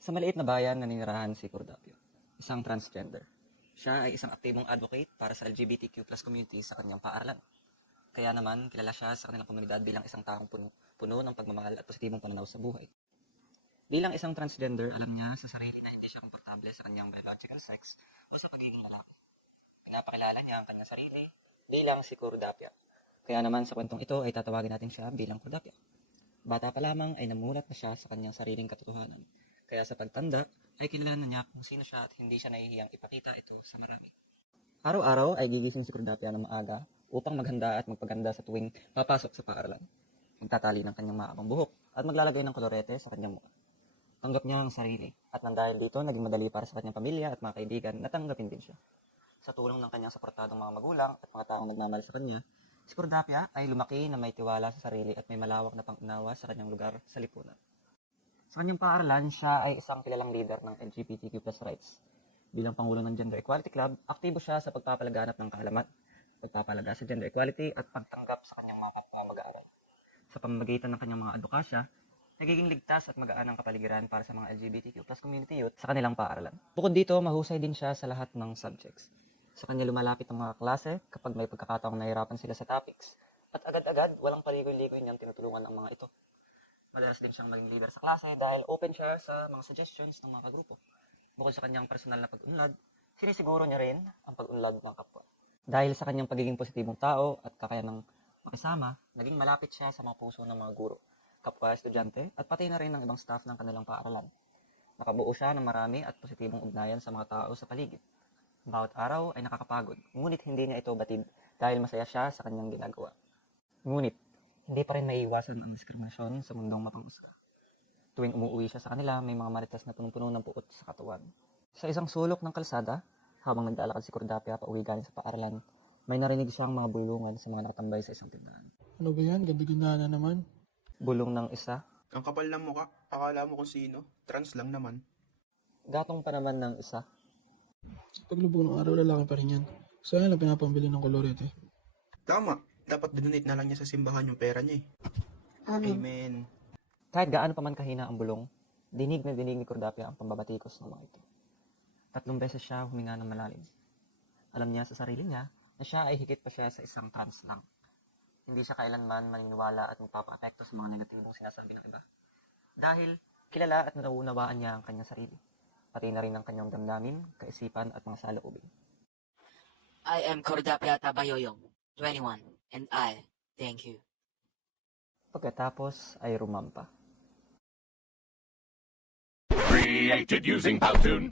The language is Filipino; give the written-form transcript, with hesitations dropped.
Sa maliit na bayan naninirahan si Cordapio, isang transgender. Siya ay isang aktibong advocate para sa LGBTQ plus community sa kanyang paaralan. Kaya naman, kilala siya sa kanilang komunidad bilang isang taong puno ng pagmamahal at positibong pananaw sa buhay. Bilang isang transgender, alam niya sa sarili na hindi siya komportable sa kanyang biological sex o sa pagiging lalaki. Pinapakilala niya ang kanyang sarili bilang si Cordapia. Kaya naman sa kwentong ito ay tatawagin natin siya bilang Cordapia. Bata pa lamang ay namulat na siya sa kanyang sariling katotohanan. Kaya sa pagtanda ay kilala na niya kung sino siya at hindi siya nahihiyang ipakita ito sa marami. Araw-araw ay gigising si Cordapia ng maaga upang maghanda at magpaganda sa tuwing papasok sa paaralan. Magtatali ng kanyang maabang buhok at maglalagay ng kolorete sa kanyang mukha. Tanggap niya ang sarili at nang dahil dito naging madali para sa kanyang pamilya at mga kaibigan na tanggapin din siya. Sa tulong ng kanyang suportadong mga magulang at mga taong nagmamahal sa kanya, si Cordapia ay lumaki na may tiwala sa sarili at may malawak na pang-unawa sa kanyang lugar sa lipunan. Sa kanyang paaralan, siya ay isang kilalang leader ng LGBTQ plus rights. Bilang Pangulo ng Gender Equality Club, aktibo siya sa pagpapalaganap ng kaalaman, pagpapalaga sa gender equality at pagtanggap sa kanyang mga mag-aaral. Sa pamamagitan ng kanyang mga advokasya, nagiging ligtas at magaan ang kapaligiran para sa mga LGBTQ plus community youth sa kanilang paaralan. Bukod dito, mahusay din siya sa lahat ng subjects. Sa kanya lumalapit ang mga klase kapag may pagkakataong nahihirapan sila sa topics at agad-agad walang paligoy-ligoy niyang tinutulungan ang mga ito. Madalas din siyang maging leader sa klase dahil open siya sa mga suggestions ng mga kagrupo. Bukod sa kanyang personal na pag-unlad, sinisiguro niya rin ang pag-unlad ng kapwa. Dahil sa kanyang pagiging positibong tao at kakayanang makisama, naging malapit siya sa mga puso ng mga guro, kapwa estudyante at pati na rin ng ibang staff ng kanilang paaralan. Nakabuo siya ng marami at positibong ugnayan sa mga tao sa paligid. Bawat araw ay nakakapagod, ngunit hindi niya ito batid dahil masaya siya sa kanyang ginagawa. Ngunit, hindi pa rin maiiwasan ang diskriminasyon sa mundong mapangusga. Tuwing umuwi siya sa kanila, may mga marites na punong-puno ng puot sa katawan. Sa isang sulok ng kalsada, habang naglalakad si Cordapia pauwi galing sa paaralan, may narinig siyang mga bulungan sa mga nakatambay sa isang tindahan. Ano ba yan? Ganda-ganda na naman. Bulong ng isa, Ang kapal ng mukha, akala mo kung sino, trans lang naman. gatong pa naman ng isa. Paglubog ng araw, lalaki pa rin yan. Sayang lang pinapambili ng kolorete. Tama, dapat dinonate na lang niya sa simbahan yung pera niya eh. Amen. Kahit gaano pa man kahina ang bulong, dinig na dinig ni Cordapia ang pambabatikos ng mga ito. 3 beses siya huminga ng malalim. Alam niya sa sarili niya na siya ay higit pa siya sa isang trans lang. Hindi siya kailanman maniniwala at magpapa-apekto sa mga negatibong sinasabi ng iba. Dahil kilala at nauunawaan niya ang kanyang sarili, pati na rin ang kanyang damdamin, kaisipan at mga saloobin. I am Cordapia Tabayoyong, 21, and I thank you. Pagkatapos ay rumampa. Created using Powtoon.